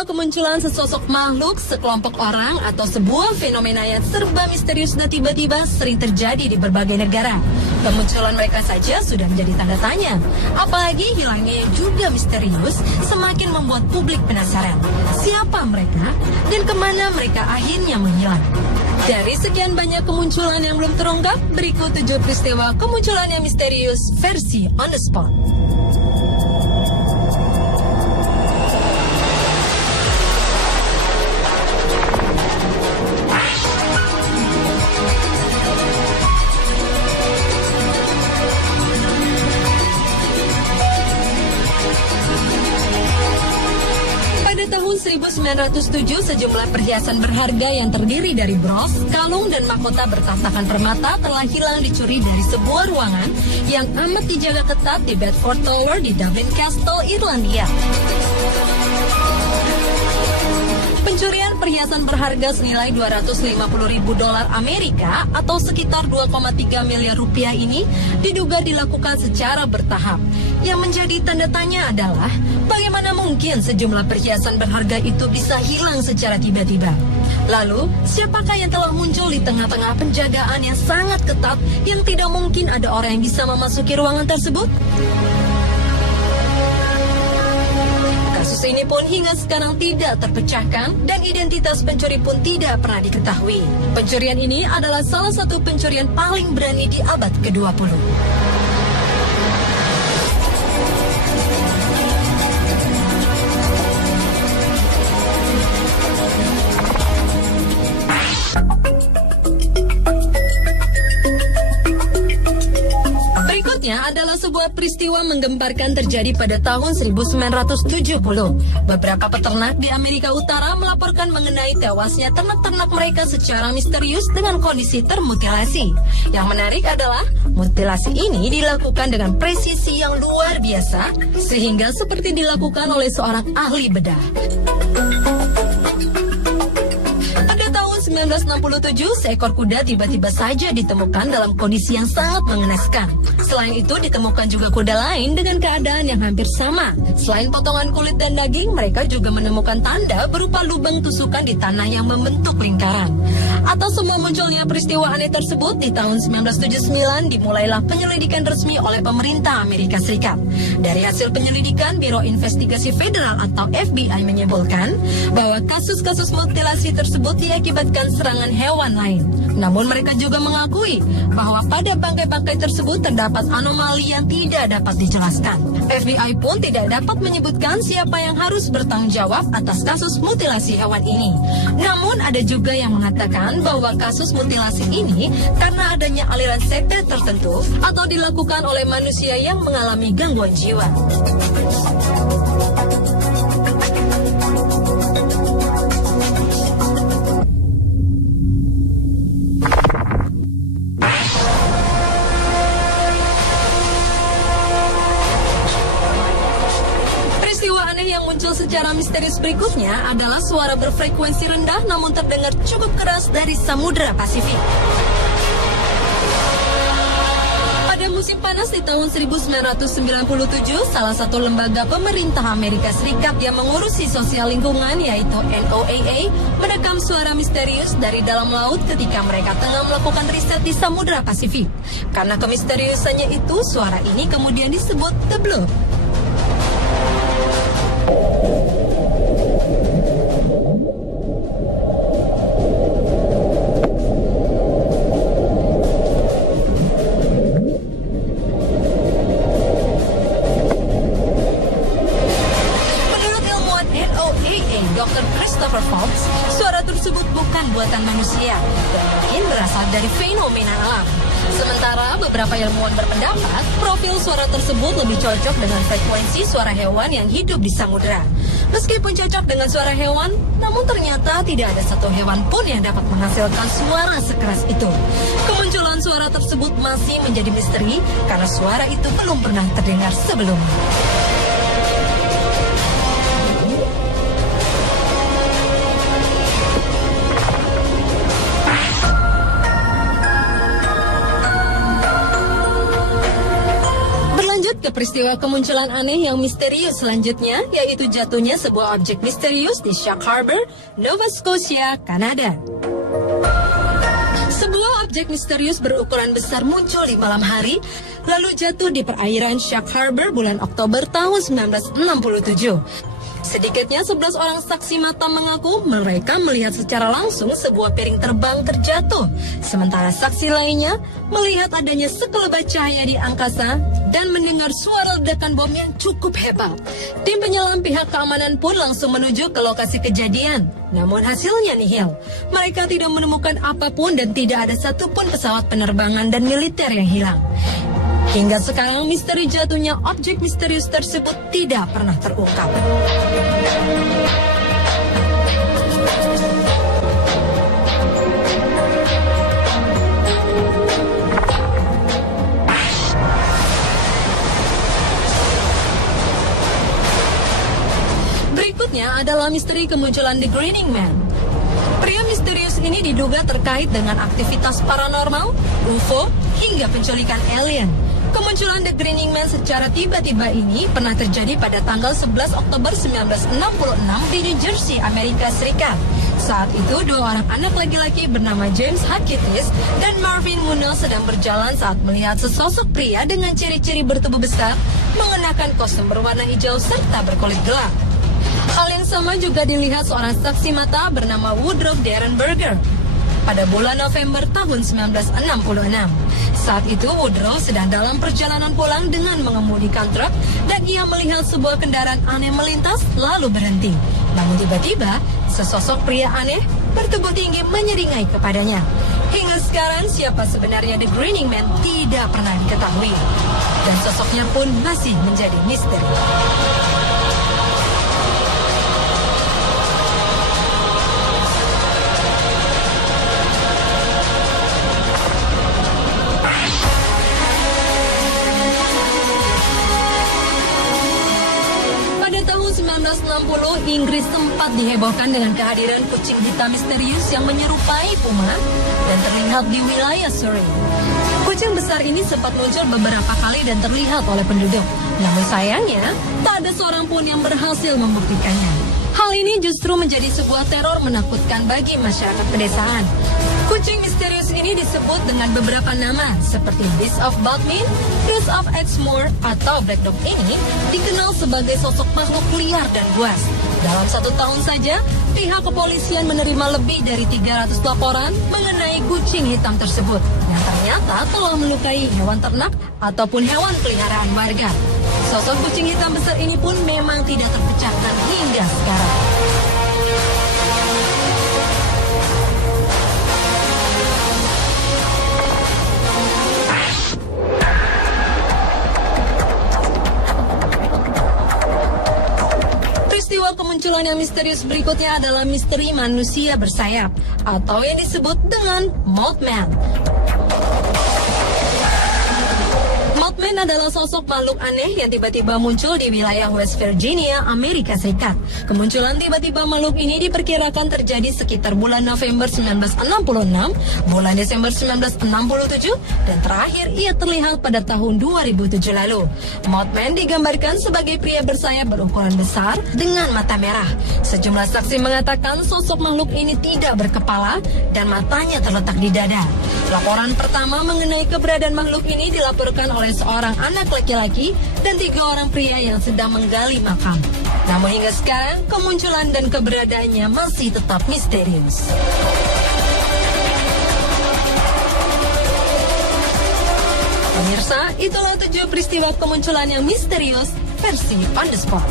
Peristiwa kemunculan sesosok makhluk, sekelompok orang, atau sebuah fenomena yang serba misterius dan tiba-tiba sering terjadi di berbagai negara. Kemunculan mereka saja sudah menjadi tanda tanya. Apalagi hilangnya yang juga misterius semakin membuat publik penasaran. Siapa mereka dan kemana mereka akhirnya menghilang? Dari sekian banyak kemunculan yang belum terungkap, berikut 7 peristiwa kemunculan yang misterius versi on the spot. Tahun 1907, sejumlah perhiasan berharga yang terdiri dari bros, kalung, dan mahkota bertatakan permata telah hilang dicuri dari sebuah ruangan yang amat dijaga ketat di Bedford Tower di Dublin Castle, Irlandia. Pencurian perhiasan berharga senilai $250.000 Amerika atau sekitar 2,3 miliar rupiah ini diduga dilakukan secara bertahap. Yang menjadi tanda tanya adalah bagaimana mungkin sejumlah perhiasan berharga itu bisa hilang secara tiba-tiba. Lalu, siapakah yang telah muncul di tengah-tengah penjagaan yang sangat ketat yang tidak mungkin ada orang yang bisa memasuki ruangan tersebut? Kasus ini pun hingga sekarang tidak terpecahkan dan identitas pencuri pun tidak pernah diketahui. Pencurian ini adalah salah satu pencurian paling berani di abad ke-20. Adalah sebuah peristiwa menggemparkan terjadi pada tahun 1970. Beberapa peternak di Amerika Utara melaporkan mengenai tewasnya ternak-ternak mereka secara misterius dengan kondisi termutilasi. Yang menarik adalah mutilasi ini dilakukan dengan presisi yang luar biasa, sehingga seperti dilakukan oleh seorang ahli bedah. 1967, seekor kuda tiba-tiba saja ditemukan dalam kondisi yang sangat mengenaskan. Selain itu, ditemukan juga kuda lain dengan keadaan yang hampir sama. Selain potongan kulit dan daging, mereka juga menemukan tanda berupa lubang tusukan di tanah yang membentuk lingkaran. Atas semua munculnya peristiwa aneh tersebut, di tahun 1979 dimulailah penyelidikan resmi oleh pemerintah Amerika Serikat. Dari hasil penyelidikan, Biro Investigasi Federal atau FBI menyimpulkan bahwa kasus-kasus mutilasi tersebut diakibatkan serangan hewan lain. Namun mereka juga mengakui bahwa pada bangkai-bangkai tersebut terdapat anomali yang tidak dapat dijelaskan. FBI pun tidak dapat menyebutkan siapa yang harus bertanggung jawab atas kasus mutilasi hewan ini. Namun ada juga yang mengatakan bahwa kasus mutilasi ini karena adanya aliran sekte tertentu atau dilakukan oleh manusia yang mengalami gangguan jiwa. Yang muncul secara misterius berikutnya adalah suara berfrekuensi rendah namun terdengar cukup keras dari Samudra Pasifik. Pada musim panas di tahun 1997, salah satu lembaga pemerintah Amerika Serikat yang mengurusi sosial lingkungan yaitu NOAA merekam suara misterius dari dalam laut ketika mereka tengah melakukan riset di Samudra Pasifik. Karena kemisteriusannya itu, suara ini kemudian disebut The Bloop. Dr. Christopher Fox, suara tersebut bukan buatan manusia dan mungkin berasal dari fenomena alam. Sementara beberapa ilmuwan berpendapat profil suara tersebut lebih cocok dengan frekuensi suara hewan yang hidup di samudera. Meskipun cocok dengan suara hewan, namun ternyata tidak ada satu hewan pun yang dapat menghasilkan suara sekeras itu. Kemunculan suara tersebut masih menjadi misteri karena suara itu belum pernah terdengar sebelumnya. peristiwa kemunculan aneh yang misterius selanjutnya yaitu jatuhnya sebuah objek misterius di Shark Harbor, Nova Scotia, Kanada. Sebuah objek misterius berukuran besar muncul di malam hari, lalu jatuh di perairan Shark Harbor bulan Oktober tahun 1967. Sedikitnya 11 orang saksi mata mengaku mereka melihat secara langsung sebuah piring terbang terjatuh. Sementara saksi lainnya melihat adanya sekelebat cahaya di angkasa dan mendengar suara ledakan bom yang cukup hebat. Tim penyelam pihak keamanan pun langsung menuju ke lokasi kejadian. Namun hasilnya nihil. Mereka tidak menemukan apapun dan tidak ada satupun pesawat penerbangan dan militer yang hilang. Hingga sekarang misteri jatuhnya objek misterius tersebut tidak pernah terungkap. Berikutnya adalah misteri kemunculan The Grinning Man. Pria misterius ini diduga terkait dengan aktivitas paranormal, UFO, hingga penculikan alien. Kemunculan The Grinning Man secara tiba-tiba ini pernah terjadi pada tanggal 11 Oktober 1966 di New Jersey, Amerika Serikat. Saat itu, dua orang anak laki-laki bernama James Hadkitis dan Marvin Munnell sedang berjalan saat melihat sesosok pria dengan ciri-ciri bertubuh besar, mengenakan kostum berwarna hijau serta berkulit gelap. Hal yang sama juga dilihat seorang saksi mata bernama Woodrow Derenberger pada bulan November tahun 1966. Saat itu Woodrow sedang dalam perjalanan pulang dengan mengemudikan truk dan ia melihat sebuah kendaraan aneh melintas lalu berhenti. Namun tiba-tiba sesosok pria aneh bertubuh tinggi menyeringai kepadanya. Hingga sekarang siapa sebenarnya The Grinning Man tidak pernah diketahui dan sosoknya pun masih menjadi misteri. Pada 1960, Inggris sempat dihebohkan dengan kehadiran kucing hitam misterius yang menyerupai puma dan terlihat di wilayah Surrey. Kucing besar ini sempat muncul beberapa kali dan terlihat oleh penduduk. Namun sayangnya, tak ada seorang pun yang berhasil membuktikannya. Hal ini justru menjadi sebuah teror menakutkan bagi masyarakat pedesaan. Kucing misterius ini disebut dengan beberapa nama seperti Beast of Bodmin, Beast of Exmoor, atau Black Dog ini dikenal sebagai sosok makhluk liar dan buas. Dalam 1 tahun saja, pihak kepolisian menerima lebih dari 300 laporan mengenai kucing hitam tersebut yang ternyata telah melukai hewan ternak ataupun hewan peliharaan warga. Sosok kucing hitam besar ini pun memang tidak terpecahkan hingga sekarang. Peristiwa kemunculan yang misterius berikutnya adalah misteri manusia bersayap atau yang disebut dengan Mothman. Mothman adalah sosok makhluk aneh yang tiba-tiba muncul di wilayah West Virginia, Amerika Serikat. Kemunculan tiba-tiba makhluk ini diperkirakan terjadi sekitar bulan November 1966, bulan Desember 1967, dan terakhir ia terlihat pada tahun 2007 lalu. Mothman digambarkan sebagai pria bersayap berukuran besar dengan mata merah. Sejumlah saksi mengatakan sosok makhluk ini tidak berkepala dan matanya terletak di dada. Laporan pertama mengenai keberadaan makhluk ini dilaporkan oleh seorang anak laki-laki dan 3 orang pria yang sedang menggali makam. Namun hingga sekarang, kemunculan dan keberadaannya masih tetap misterius. Pemirsa, itulah 7 peristiwa kemunculan yang misterius versi On The Spot.